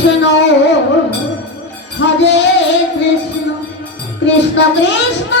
Krishna Krishna Krishna